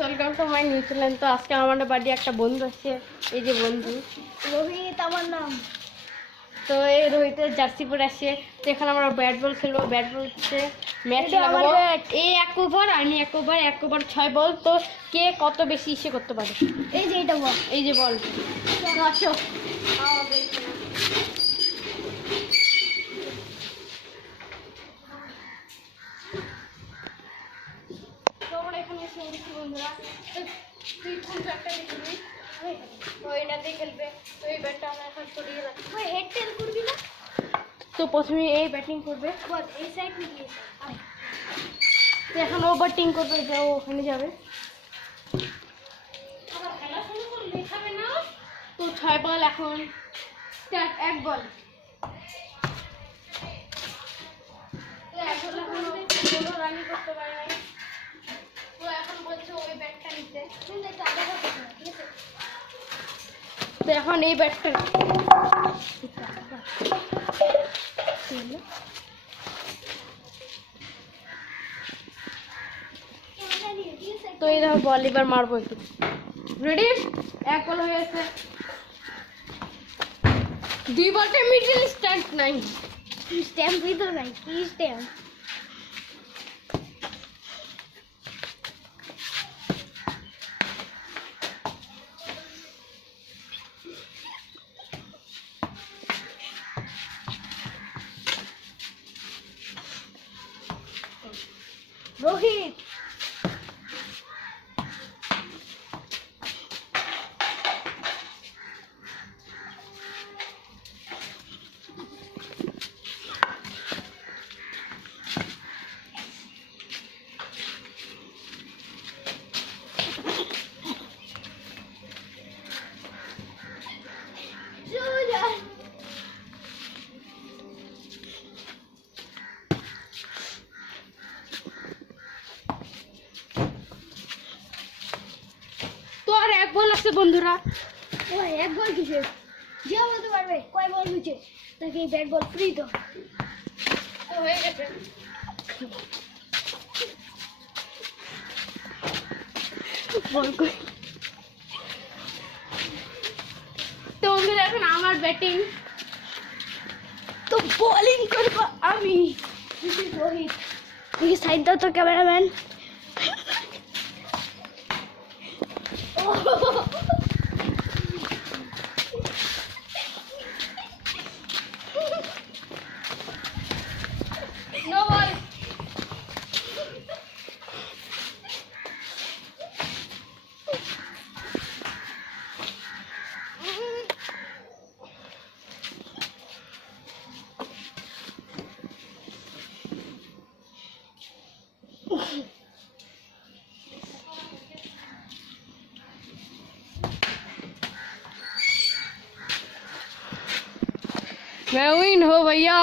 Welcome to my new channel. তো আজকে আমাদের বাড়ি একটা বন্ধু আছে, এই যে বন্ধু রোহিত আমার নাম। তো এই রোহিতের জার্সি পরে আসছে। তো এখানে আমরা ব্যাট বল খেলবো, ব্যাট বল হচ্ছে ম্যাচ এটা আমার লাগাবো। ব্যাট। এই এক ওভার আমি এক ওভার 6 বল। তো কে কত বেশি ইসে করতে পারে, এই যে এটা বল। এই যে বল। আসো তোমরা এখানে এসে দেখি বন্ধুরা। তো তুই কোন ব্যাটটা দেখবি? তো এটাতেই খেলবে। তো এই ব্যাটটা আমরা এখন সরিয়ে রাখি। তুই হেড টেল করবি না? তো প্রথমে এই ব্যাটিং করবে, বল এই সাইড নিয়ে আয়। তো এখন ও ব্যাটিং করবে, যে ও ওখানে যাবে। আবার খেলা শুরু করলে খাবে না। তো 6 বল এখন স্টার্ট, 1 বল। তো এখন কোনো রানই করতে পারে নাই। তো এখন বলছে ওই ব্যাটটা নিতে। তুই একটু আগে করতে হবে, ঠিক আছে? তো এখন এই ব্যাটটা ক্যামেরা নিয়ে, ঠিক আছে? তো এই দেখো বল এবার মারবো একটু। রেডি? 1 বল হয়ে গেছে। 2 বলটা মিডল স্ট্যান্ড নাই। স্ট্যাম্প ভিতর নাই, কি স্ট্যাম্প? রোহিত তো আর 1 বল আছে বন্ধুরা। ওই এক বল কিসের? যে বলতে পারবে কয় বল হয়েছে তাকে এই ব্যাট বল ফ্রি তো। তো হয়ে গেছে। বল কই? তো বন্ধুরা এখন আমার ব্যাটিং। তো বোলিং করবো আমি। রোহিত দেখি সাইড দাও তো ক্যামেরাম্যান। No ball. मैं विन हो भैया।